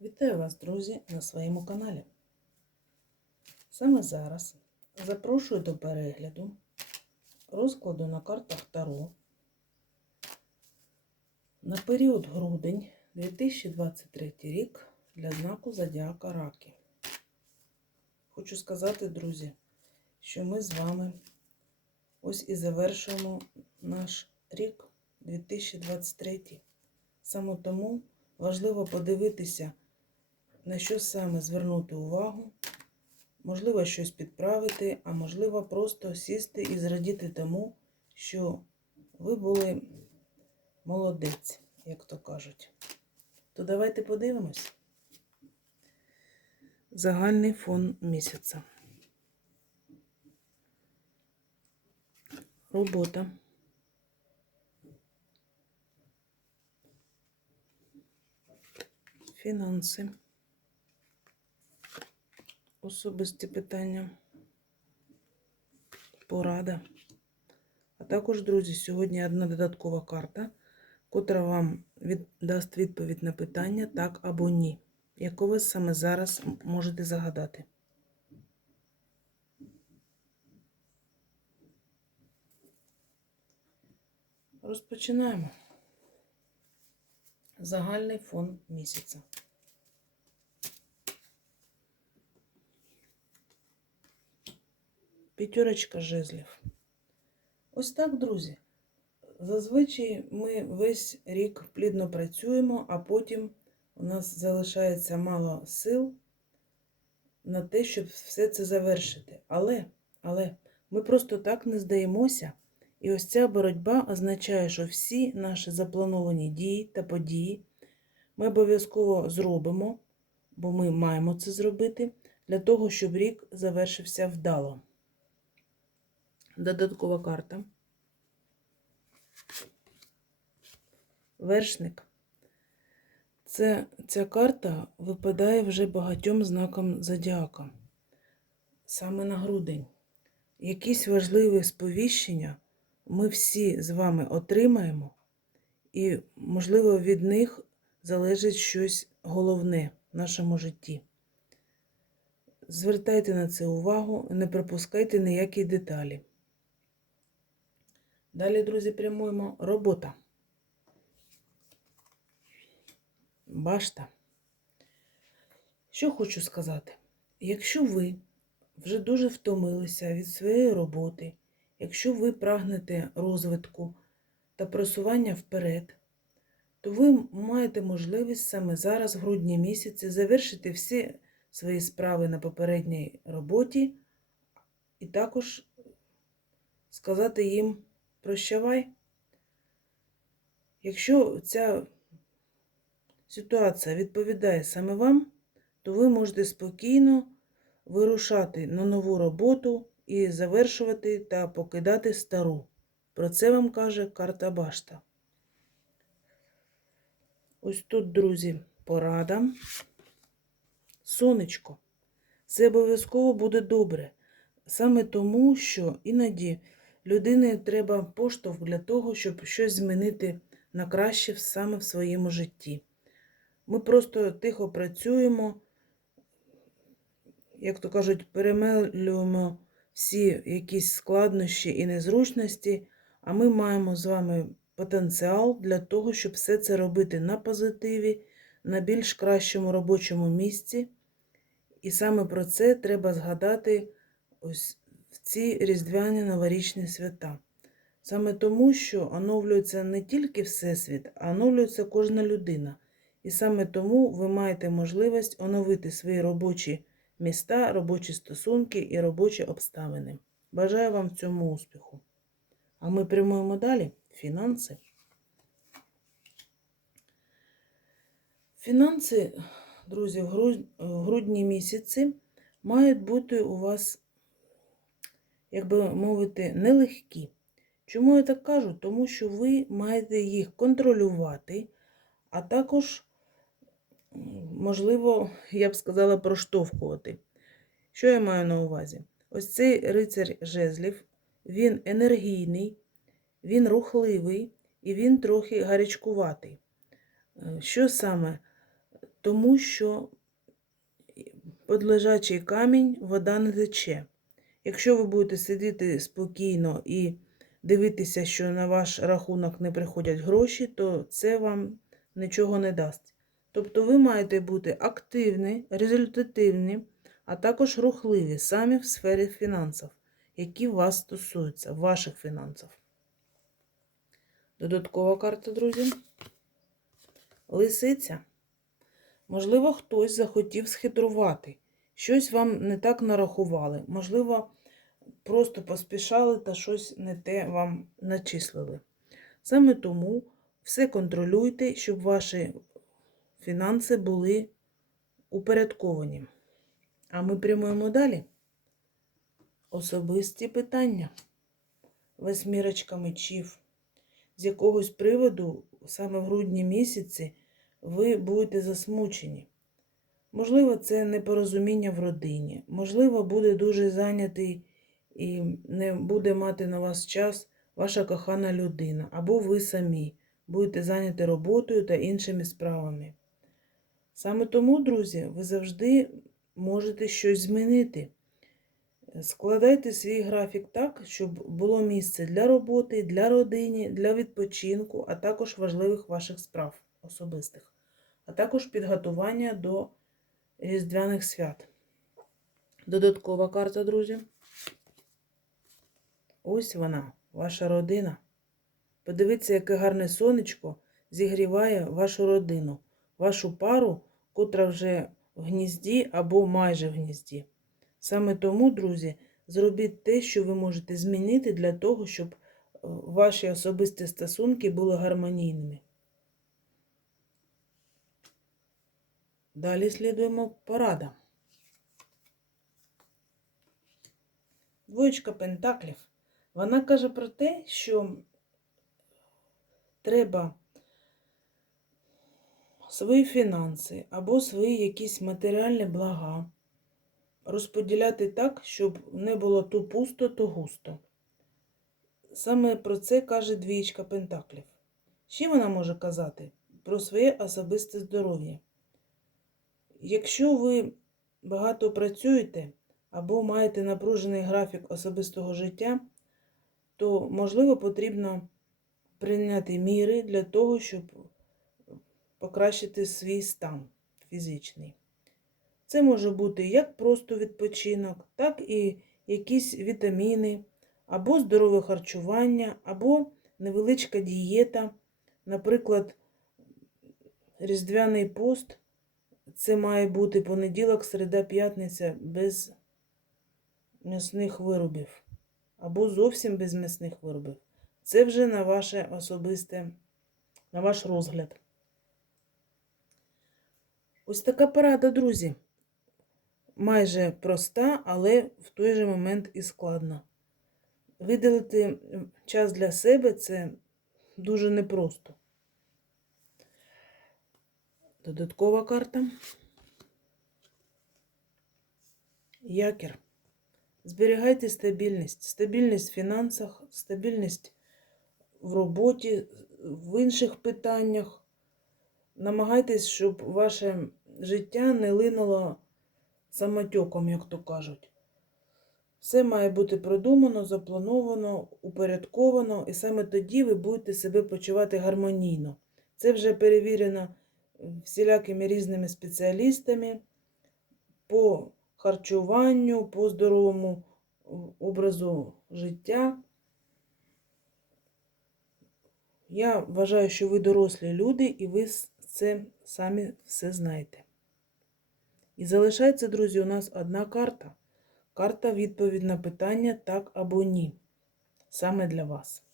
Вітаю вас, друзі, на своєму каналі. Саме зараз запрошую до перегляду розкладу на картах Таро на період грудень 2023 рік для знаку Зодіака Раки. Хочу сказати, друзі, що ми з вами ось і завершуємо наш рік 2023. Саме тому важливо подивитися, на що саме звернути увагу, можливо, щось підправити, а можливо, просто сісти і зрадіти тому, що ви були молодець, як то кажуть. То давайте подивимось. Загальний фон місяця. Робота. Фінанси. Особисті питання. Порада. А також, друзі, сьогодні одна додаткова карта, котра вам від, дасть відповідь на питання так або ні, яку ви саме зараз можете загадати. Розпочинаємо. Загальний фон місяця. П'ятерочка жезлів. Ось так, друзі. Зазвичай ми весь рік плідно працюємо, а потім у нас залишається мало сил на те, щоб все це завершити. Але, але ми просто так не здаємося. І ось ця боротьба означає, що всі наші заплановані дії та події ми обов'язково зробимо, бо ми маємо це зробити, для того, щоб рік завершився вдало. Додаткова карта. Вершник. Це, ця карта випадає вже багатьом знаком зодіака. Саме на грудень. Якісь важливі сповіщення ми всі з вами отримаємо, і, можливо, від них залежить щось головне в нашому житті. Звертайте на це увагу, не пропускайте ніякі деталі. Далі, друзі, прямуємо робота. Башта. Що хочу сказати? Якщо ви вже дуже втомилися від своєї роботи, якщо ви прагнете розвитку та просування вперед, то ви маєте можливість саме зараз, в грудні місяці, завершити всі свої справи на попередній роботі і також сказати їм прощавай. Якщо ця ситуація відповідає саме вам, то ви можете спокійно вирушати на нову роботу і завершувати та покидати стару. Про це вам каже карта Башта. Ось тут, друзі, порада. Сонечко. Це обов'язково буде добре. Саме тому, що іноді людині треба поштовх для того, щоб щось змінити на краще саме в своєму житті. Ми просто тихо працюємо, як то кажуть, перемелюємо всі якісь складнощі і незручності, а ми маємо з вами потенціал для того, щоб все це робити на позитиві, на більш кращому робочому місці. І саме про це треба згадати ось ці різдвяні новорічні свята. Саме тому, що оновлюється не тільки Всесвіт, а оновлюється кожна людина. І саме тому ви маєте можливість оновити свої робочі міста, робочі стосунки і робочі обставини. Бажаю вам в цьому успіху. А ми прямуємо далі. Фінанси. Фінанси, друзі, в грудні місяці мають бути у вас, як би мовити, нелегкі. Чому я так кажу? Тому що ви маєте їх контролювати, а також, можливо, я б сказала, проштовхувати. Що я маю на увазі? Ось цей рицар жезлів, він енергійний, він рухливий і він трохи гарячкуватий. Е, Що саме тому що під лежачий камінь вода не тече. Якщо ви будете сидіти спокійно і дивитися, що на ваш рахунок не приходять гроші, то це вам нічого не дасть. Тобто ви маєте бути активні, результативні, а також рухливі самі в сфері фінансів, які вас стосуються, ваших фінансів. Додаткова карта, друзі. Лисиця. Можливо, хтось захотів схитрувати. Щось вам не так нарахували. Можливо, просто поспішали та щось не те вам начислили. Саме тому все контролюйте, щоб ваші фінанси були упорядковані. А ми прямуємо далі. Особисті питання. Восьмірочка мечів. З якогось приводу, саме в грудні місяці, ви будете засмучені. Можливо, це непорозуміння в родині. Можливо, буде дуже зайнятий і не буде мати на вас час ваша кохана людина, або ви самі будете зайняті роботою та іншими справами. Саме тому, друзі, ви завжди можете щось змінити. Складайте свій графік так, щоб було місце для роботи, для родини, для відпочинку, а також важливих ваших справ особистих, а також підготування до Різдвяних свят. Додаткова карта, друзі. Ось вона, ваша родина. Подивіться, яке гарне сонечко зігріває вашу родину, вашу пару, котра вже в гнізді або майже в гнізді. Саме тому, друзі, зробіть те, що ви можете змінити для того, щоб е, ваші особисті стосунки були гармонійними. Далі слідуємо порада. Двоєчка пентаклів. Вона каже про те, що треба свої фінанси або свої якісь матеріальні блага розподіляти так, щоб не було то пусто, то густо. Саме про це каже двічка пентаклів. Ще вона може казати про своє особисте здоров'я. Якщо ви багато працюєте або маєте напружений графік особистого життя, то, можливо, потрібно прийняти міри для того, щоб покращити свій стан фізичний. Це може бути як просто відпочинок, так і якісь вітаміни, або здорове харчування, або невеличка дієта, наприклад, різдвяний пост. Це має бути понеділок, середа, п'ятниця без м'ясних виробів. Або зовсім без м'ясних виробів. Це вже на ваше особисте, на ваш розгляд. Ось така порада, друзі. Майже проста, але в той же момент і складна. Виділити час для себе це дуже непросто. Додаткова карта. Якір. Зберігайте стабільність. Стабільність в фінансах, стабільність в роботі, в інших питаннях. Намагайтесь, щоб ваше життя не линуло самотьоком, як то кажуть. Все має бути продумано, заплановано, упорядковано, і саме тоді ви будете себе почувати гармонійно. Це вже перевірено всілякими різними спеціалістами по харчуванню, по здоровому образу життя. Я вважаю, що ви дорослі люди, і ви це самі все знаєте. І залишається, друзі, у нас одна карта. Карта відповідь на питання так або ні. Саме для вас.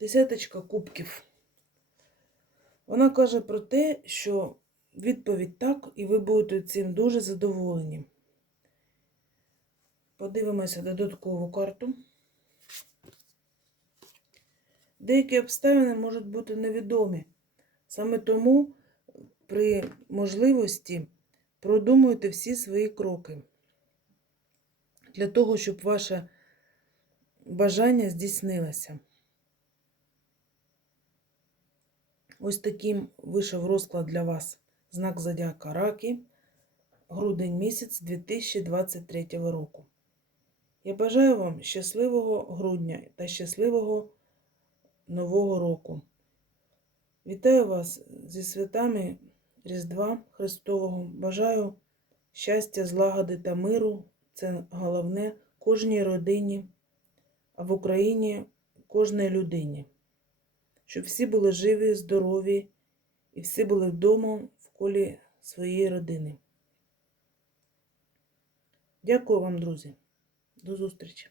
Десяточка кубків. Вона каже про те, що відповідь так, і ви будете цим дуже задоволені. Подивимося додаткову карту. Деякі обставини можуть бути невідомі. Саме тому при можливості продумуйте всі свої кроки для того, щоб ваше бажання здійснилося. Ось таким вийшов розклад для вас. Знак Зодіака Раки, грудень місяць 2023 року. Я бажаю вам щасливого грудня та щасливого Нового року. Вітаю вас зі святами Різдва Христового. Бажаю щастя, злагоди та миру. Це головне кожній родині, а в Україні кожній людині. Щоб всі були живі, здорові і всі були вдома колі своєї родини. Дякую вам, друзі. До зустрічі!